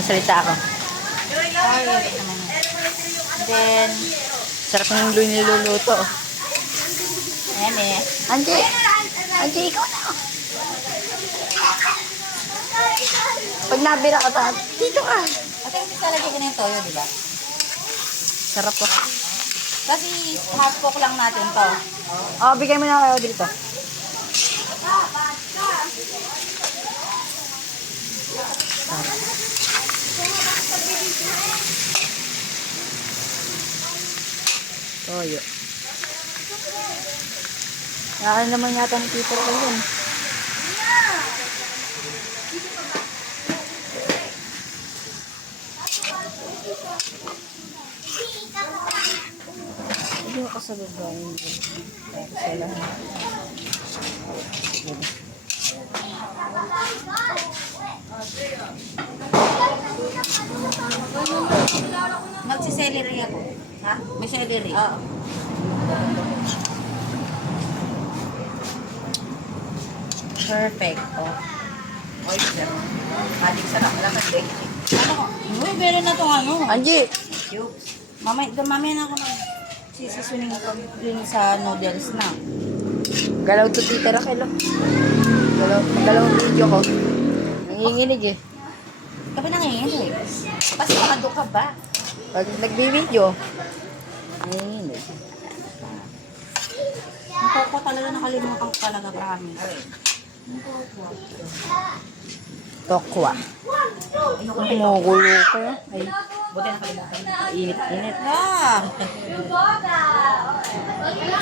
Masalita ako. Ay, naman. Then, Sarap ng niluluto. ayan eh. Angie! Angie, ikaw na. Pag nabira ka ta, dito ka. At yung lalagyan ko na yung toyo, di ba? Sarap po. Kasi half cook lang natin to. Oh, bigay mo na kayo dito. Toyo. Yan naman yata ni Peter ko yun. Hindi ako sa babae. Sa lahat. Magsi-celery ako. Ha? May celery. Oo. Perfect. Oh. Oyster. Matik sarap. Lakas eh. Ano ko? Uy, meron na itong ano. Angie! Mamaya na ako na sisisunin ko yung sa noodles na. Galaw to Peter Akelo. Galaw video ko. Nanginginig eh. Kapi nanginginig. Pasado ka ba? Pag nagbi-video, nanginginig. Ang toko talaga nakalimutan ko talaga, promise. Tokwa. Kumukulo ko. Ay, Buti nakalimutan. init-init. Ah!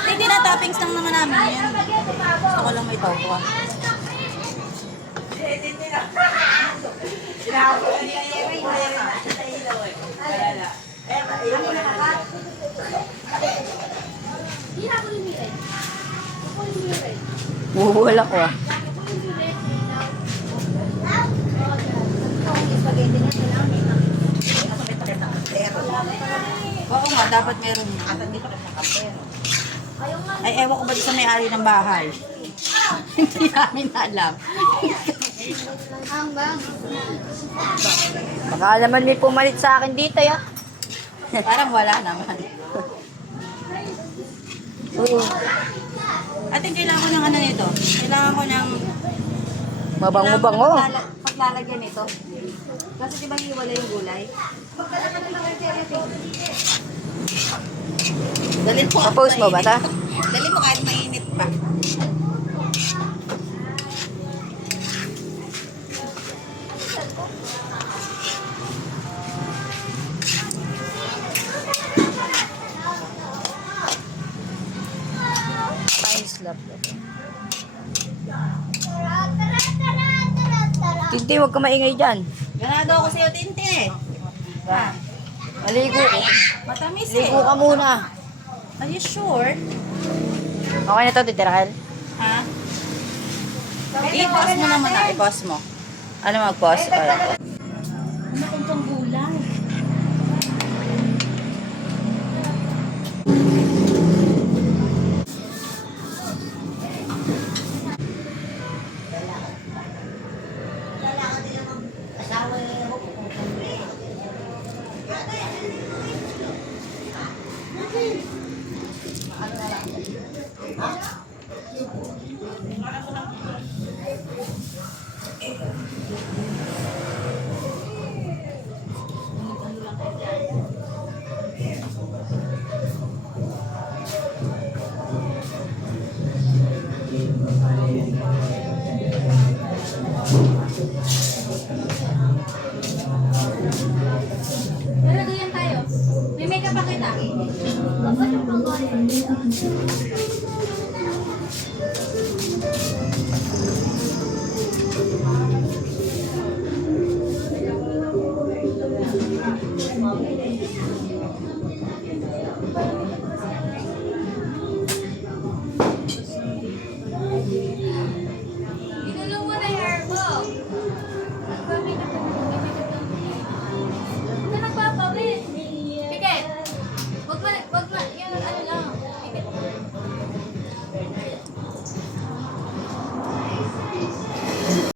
Hindi na toppings lang naman namin yun. Gusto ko lang may toko. Buwala ko ah. Oo nga, dapat meron yun. Ay, ewan ko ba sa may-ari ng bahay? Hindi namin alam. Baka naman may pumalit sa akin dito ya. Parang wala naman. At kailangan ko ng ano nito. Kailangan ko ng... Mabango-bango. Paglalagyan nito. Kasi di ba hiwala yung gulay? Dalhin mo. Pa-post mo ba ta? Dalhin mo kahit mainit pa. Time slap. Tinti, huwag ka maingay dyan. Ganado ako sa'yo, Tinte eh. Ha? Maligo ko. Matamis eh. Ligo ka muna. Are you sure? Okay na to, Tita Raquel? Ha? I-pause mo naman na. I-pause mo. Ano mag-pause? Ano kung pang gulay? Pero doon tayo. May makeup pa kita.